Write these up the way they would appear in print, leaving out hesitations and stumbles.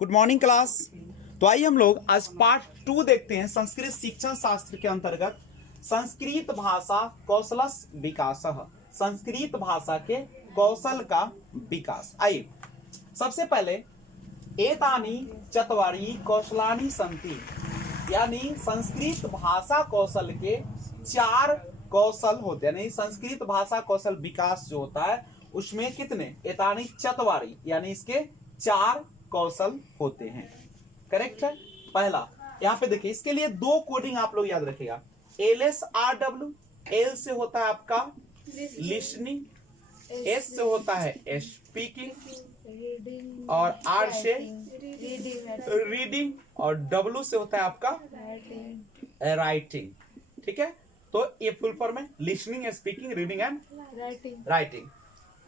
Good morning class. तो आइए हम लोग आज पार्ट 2 देखते हैं संस्कृत शिक्षण शास्त्र के अंतर्गत संस्कृत भाषा कौशलस विकास। संस्कृत भाषा के कौशल का विकास। आइए सबसे पहले एतानी चत्वारि कौशलानि सन्ति, यानी संस्कृत भाषा कौशल के 4 कौशल होते हैं। यानी संस्कृत भाषा कौशल विकास जो होता है उसमें कितने एतानी चत्वारि, यानी इसके 4 कौशल होते हैं। करेक्ट है। पहला यहाँ पे देखिए, इसके लिए 2 कोडिंग आप लोग याद रखिएगा। LSRW, L से होता है आपका लिसनिंग, S से होता है स्पीकिंग और R से रीडिंग और W से होता है आपका राइटिंग। ठीक है, तो ये फुल फॉर्म है listening, speaking, reading and writing.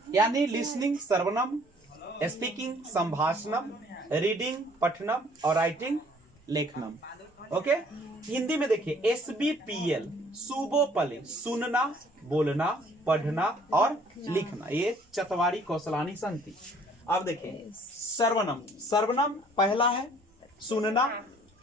यानी लिसनिंग श्रवणम, स्पीकिंग संभाषणम, रीडिंग पठनम और राइटिंग लेखनम। ओके, हिंदी में देखिए SBPL सुबोपले सुनना, बोलना, पढ़ना और लिखना, ये चत्वारि कौशलानि सन्ति। अब देखिए श्रवणम, श्रवणम पहला है सुनना,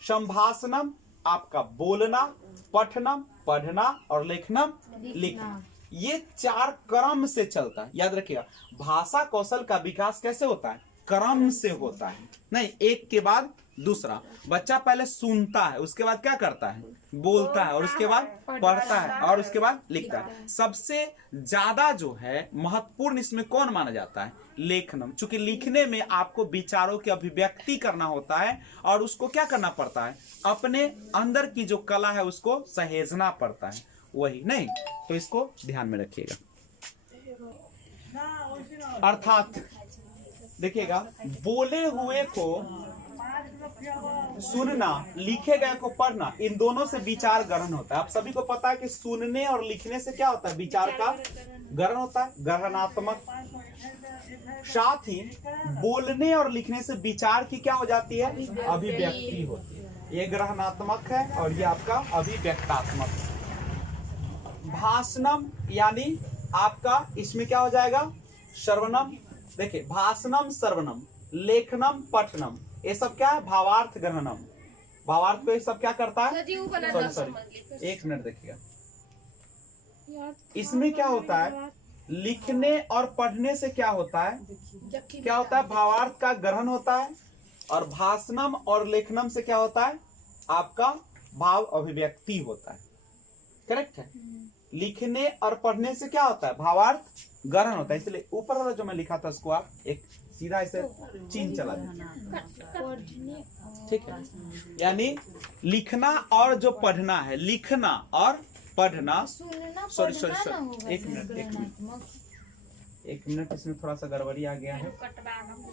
संभाषणम आपका बोलना, पठनम पढ़ना और लेखनम लिखना। ये 4 क्रम से चलता है, याद रखिएगा। भाषा कौशल का विकास कैसे होता है? क्रम से होता है, नहीं एक के बाद दूसरा। बच्चा पहले सुनता है, उसके बाद क्या करता है? बोलता है, और उसके बाद पढ़ता है, और उसके बाद लिखता है। सबसे ज्यादा जो है महत्वपूर्ण इसमें कौन माना जाता है? लेखनम। चूंकि लिखने में आपको विचारों की अभिव्यक्ति करना होता है और उसको क्या करना पड़ता है? अपने अंदर की जो कला है उसको सहेजना पड़ता है, वही नहीं। तो इसको ध्यान में रखिएगा। अर्थात देखिएगा, बोले हुए को सुनना, लिखे गए को पढ़ना, इन दोनों से विचार ग्रहण होता है। आप सभी को पता है कि सुनने और लिखने से क्या होता है? विचार का ग्रहण होता है, ग्रहणात्मक। साथ ही बोलने और लिखने से विचार की क्या हो जाती है? अभिव्यक्ति होती है। ये ग्रहणात्मक है और ये आपका अभिव्यक्तात्मक। भाषणम यानी आपका इसमें क्या हो जाएगा? श्रवणम। देखिए भाषणम श्रवणम, लेखनम पठनम, ये सब क्या है? भावार्थ ग्रहणम। भावार्थ को ये सब क्या करता है? सॉरी एक मिनट देखिएगा, इसमें क्या होता है? लिखने और पढ़ने से क्या होता है? क्या होता है? भावार्थ का ग्रहण होता है। और भाषणम और लेखनम से क्या होता है? आपका भाव अभिव्यक्ति होता है। करेक्ट है। लिखने और पढ़ने से क्या होता है? भावार्थ ग्रहण होता है। इसलिए ऊपर वाला जो मैं लिखा था उसको आप एक सीधा ऐसे चिन्ह चला दीजिए। ठीक है, यानी लिखना और जो पढ़ना है, लिखना और पढ़ना। सॉरी एक मिनट इसमें थोड़ा सा गड़बड़ी आ गया है।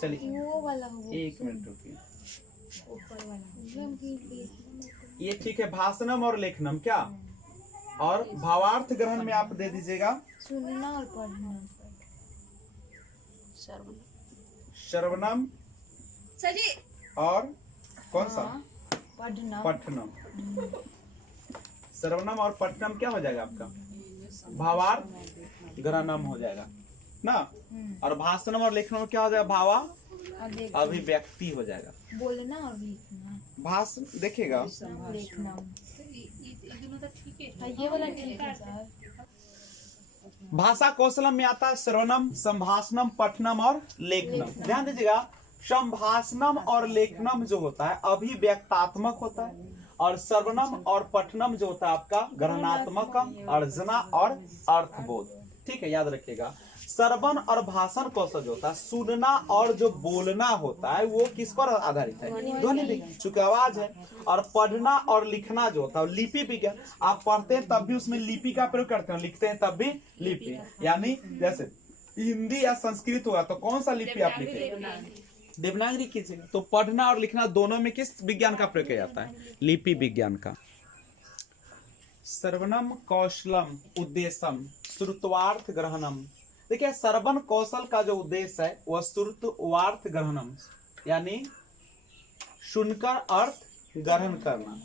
चलिए एक मिनट रुकिए। ये ठीक है, भाषणम और लेखनम क्या, और भावार्थ ग्रहण में आप दे दीजिएगा सुनना और पढ़ना, श्रवणम और कौन सा? पठनम। श्रवणम और पठनम क्या हो जाएगा आपका? भावार्थ ग्रहणम हो जाएगा ना। और भाषणम और लेखनम क्या हो जाएगा? भावा अभिव्यक्ति हो जाएगा। बोलना और लिखना, भाषण देखिएगा, लेखना। ये वाला ठीक है सर। भाषा कौशलम में आता है श्रवणम, संभाषणम, पठनम और लेखनम। ध्यान दीजिएगा, संभाषणम और लेखनम जो होता है अभिव्यक्तात्मक होता है, और श्रवणम और पठनम जो होता है आपका ग्रहणात्मक, अर्जना और अर्थबोध। ठीक है, याद रखिएगा। श्रवण और भाषण कौशल जो होता है, सुनना और जो बोलना होता है, वो किस पर आधारित है? ध्वनि, चूंकि आवाज है। और पढ़ना और लिखना जो होता है लिपि विज्ञान। आप पढ़ते हैं तब भी उसमें लिपि का प्रयोग करते हैं, लिखते हैं तब भी लिपि। यानी जैसे हिंदी या संस्कृत हुआ तो कौन सा लिपि आप लिखेंगे? देवनागरी कीजिएगा। तो पढ़ना और लिखना दोनों में किस विज्ञान का प्रयोग किया जाता है? लिपि विज्ञान का। श्रवणम कौशलम उद्देश्यम श्रुतवार्थ ग्रहणम। देखिए श्रवण कौशल का जो उद्देश्य है वह श्रुतवार्थ ग्रहणम, यानी सुनकर अर्थ ग्रहण करना।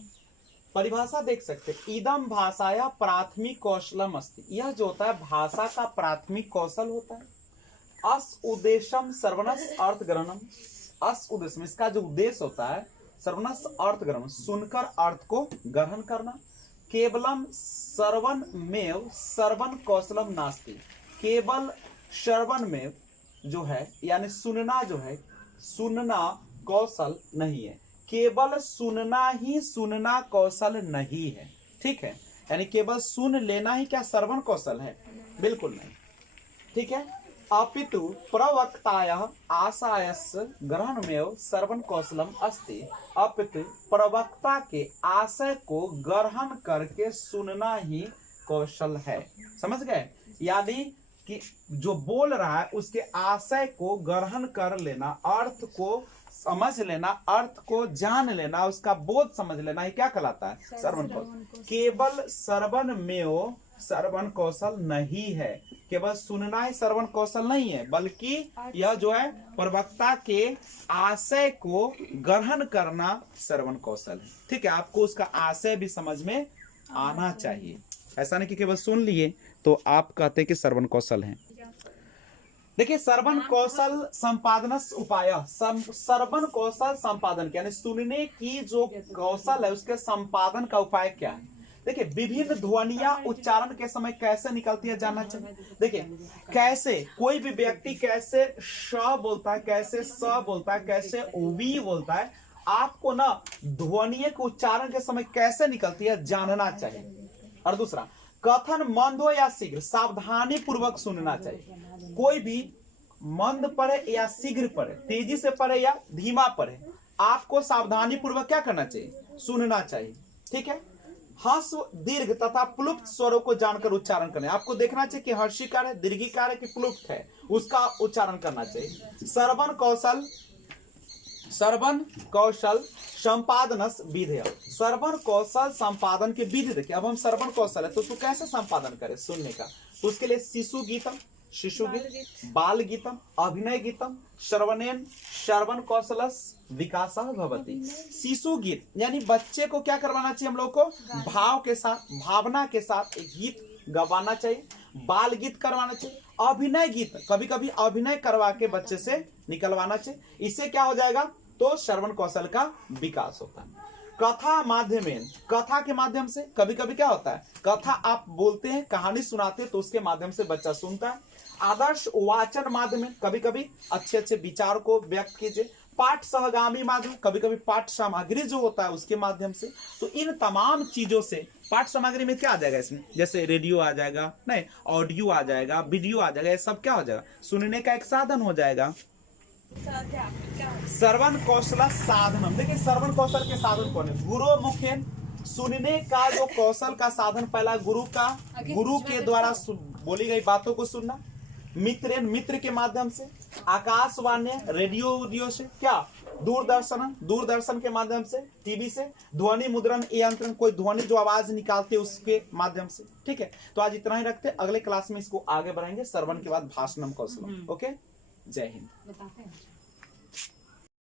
परिभाषा देख सकते हैं, इदम भाषाया प्राथमिक कौशलम अस्ति। यह जो होता है भाषा का प्राथमिक कौशल होता है। अस उद्देश्यम श्रवणस अर्थ ग्रहणम, अस उद्देश्य में, इसका जो उद्देश्य होता है सर्वनस अर्थ ग्रहण, सुनकर अर्थ को ग्रहण करना। केवलम श्रवण में श्रवण कौशलम नास्ति, केवल श्रवण में जो है यानी सुनना जो है, सुनना कौशल नहीं है, केवल सुनना ही सुनना कौशल नहीं है। ठीक है, यानी केवल सुन लेना ही क्या श्रवण कौशल है? बिल्कुल नहीं। ठीक है, अपितु प्रवक्तायाः आशयस्य ग्रहणमेव श्रवण कौशलम अस्ति, अपितु प्रवक्ता के आशय को ग्रहण करके सुनना ही कौशल है। समझ गए? यानी कि जो बोल रहा है उसके आशय को ग्रहण कर लेना, अर्थ को समझ लेना, अर्थ को जान लेना, उसका बोध समझ लेना, ये क्या कहलाता है? श्रवण कौशल। केवल श्रवण में श्रवण कौशल नहीं है, केवल सुनना ही श्रवण कौशल नहीं है, बल्कि यह जो है प्रवक्ता के आशय को ग्रहण करना श्रवण कौशल है। ठीक है, आपको उसका आशय भी समझ में आना चाहिए। ऐसा नहीं कि केवल सुन लिए तो आप कहते कि श्रवण कौशल है। देखिए, श्रवण कौशल संपादनस उपाय, श्रवण कौशल संपादन यानी सुनने की जो कौशल है उसके संपादन का उपाय क्या है? देखिए, विभिन्न ध्वनियां उच्चारण के समय कैसे निकलती है जानना चाहिए। देखिए, कैसे कोई भी व्यक्ति कैसे श बोलता है, कैसे स बोलता है, कैसे वी बोलता है, आपको ना ध्वनि के उच्चारण के समय कैसे निकलती है जानना चाहिए। और दूसरा, कथन मंद हो या शीघ्र सावधानी पूर्वक सुनना चाहिए। कोई भी मंद पढ़े या शीघ्र पढ़े, तेजी से पढ़े या धीमा पढ़े, आपको सावधानी पूर्वक क्या करना चाहिए? सुनना चाहिए। ठीक है, ह्रस्व दीर्घ तथा प्लुप्त स्वरों को जानकर उच्चारण करना। आपको देखना चाहिए कि हर्षिकार है, दीर्घिकार है कि प्लुप्त है, उसका उच्चारण करना चाहिए। श्रवण कौशल संपादनस विधेय, श्रवण कौशल संपादन के विधि। देखिए, अब हम श्रवण कौशल है तो उसको कैसे संपादन करें सुनने का, तो उसके लिए शिशु गीत, बाल गीतम, अभिनय गीतम, श्रवणेन श्रवण कौशलस विकासः भवति। शिशु गीत यानी बच्चे को क्या करवाना चाहिए? हम लोग को भाव के साथ, भावना के साथ एक गीत गवाना चाहिए। बाल गीत करवाना चाहिए। अभिनय गीत कभी कभी अभिनय करवा के बच्चे से निकलवाना चाहिए। इससे क्या हो जाएगा? तो श्रवण कौशल का विकास होता है। कथा माध्यमेन, कथा के माध्यम से कभी कभी क्या होता है, कथा आप बोलते हैं, कहानी सुनाते हैं तो उसके माध्यम से बच्चा सुनता है। आदर्श वाचन माध्यम, कभी कभी अच्छे अच्छे विचार को व्यक्त कीजिए। पाठ सहगामी माध्यम, कभी कभी पाठ सामग्री जो होता है उसके माध्यम से। तो इन तमाम चीजों से, पाठ सामग्री में क्या आ जाएगा इसमें? जैसे रेडियो आ जाएगा, नहीं ऑडियो आ जाएगा, वीडियो आ जाएगा, ये सब क्या हो जाएगा? सुनने का एक साधन हो जाएगा। श्रवण कौशल साधन, देखिए श्रवण कौशल के साधन कौन है? गुरु मुखेन, सुनने का जो कौशल का साधन पहला गुरु का, गुरु के द्वारा बोली गई बातों को सुनना। मित्रेन, मित्र के माध्यम से। आकाशवाणी, रेडियो से। क्या? दूरदर्शन, दूरदर्शन के माध्यम से, टीवी से। ध्वनि मुद्रण यंत्र, कोई ध्वनि जो आवाज निकालते उसके माध्यम से। ठीक है, तो आज इतना ही रखते, अगले क्लास में इसको आगे बढ़ाएंगे। श्रवण के बाद भाषणम कौशलम। ओके, जय हिंद।